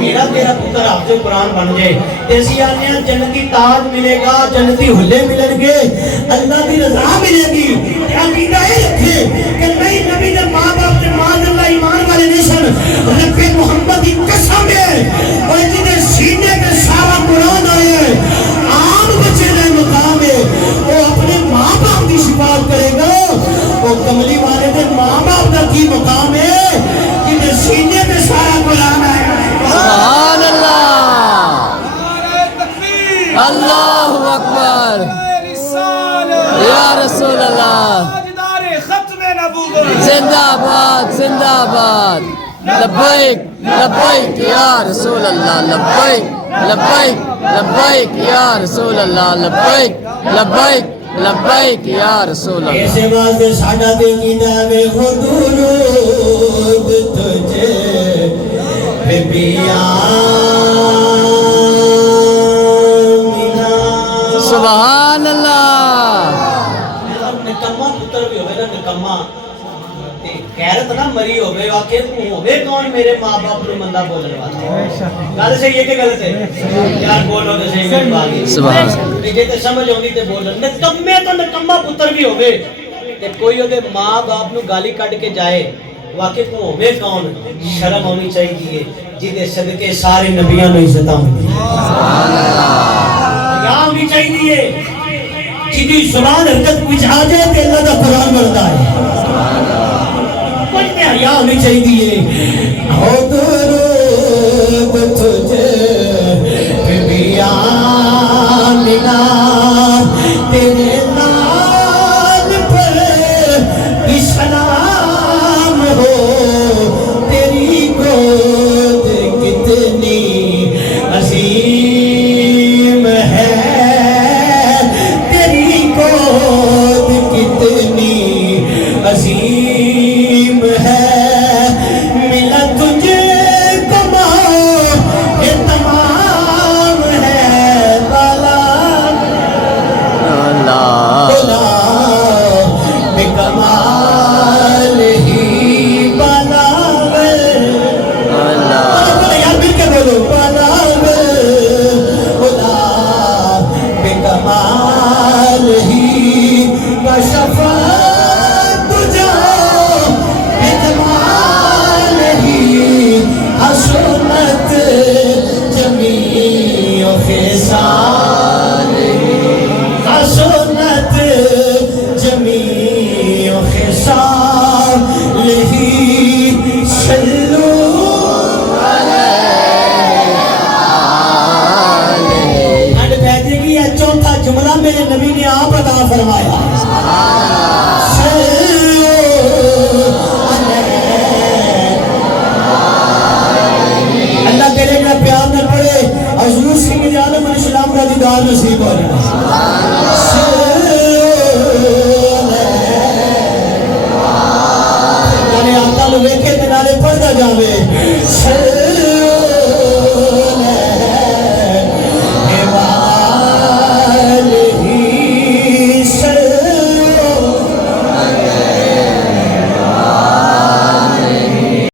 میرا تیرا پتر حافظ قرآن بن جائے تے اسی آنے ہیں جنتی تاج ملے گا جنتی حلے ملن گے اللہ کی رضا ملے گی عقیدہ یہ رکھے کہ نہیں نبی نے ماں باپ نے ماذ اللہ ایمان والے نشن رب محمد کی قسم ہے اور جنہیں سینے میں سارا قرآن آئے عام بچے نے مقام ہے وہ اپنے ماں باپ کی شفاعت کرے گا وہ کملی والے نے ماں باپ کا کی مقام ہے جنہیں سینے میں سارا قرآن آئے سبحان اللہ اللہ اکبر یا رسول اللہ زندہ باد زندہ باد لبیک لبیک یا رسول اللہ لبیک لبیک لبیک یا رسول اللہ لبیک لبیک لبیک یا رسول اللہ ایسے واسطے ساڈا تے کیتا وے درود تجھے بی آمینہ سبحان اللہ نکما پتر بھی ہوئے نا نکما غیرت نہ مری ہوئے واقعی ہوئے کون میرے ماں باپ نے مندہ بولنے والا گل صحیح ہے کہ غلط ہے یار بولو تو صحیح میری بات سبحان جے تے سمجھ آوندی تے بولو نکمے تو نکما پتر بھی ہوئے تے کوئی اودے ماں باپ نو گالی کڈ کے جائے واقعی کو ہوئے کون شرم ہونی چاہیے جدے صدقے سارے نبیاں نو عزت ہوندی سبحان اللہ یا ہونی چاہیے جدی زبان حرکت وچ آ جائے تے اللہ دا قرآن بندا ہے کوئی تے حیا ہونی چاہیے ہو درود تجھے بی آمینہ تیرے نام پر سلام ہو تیری گود کتنی عظیم ہے تیری گود کتنی عظیم ہے ملا تجھے تمام یہ تمام ہے بالا اللہ بکمال ہی بلاغت اللہ یار مل کے بولو بلاغت خدا بکمال ہی کشفت تجھا بکمال ہی حسنت جمیع خصال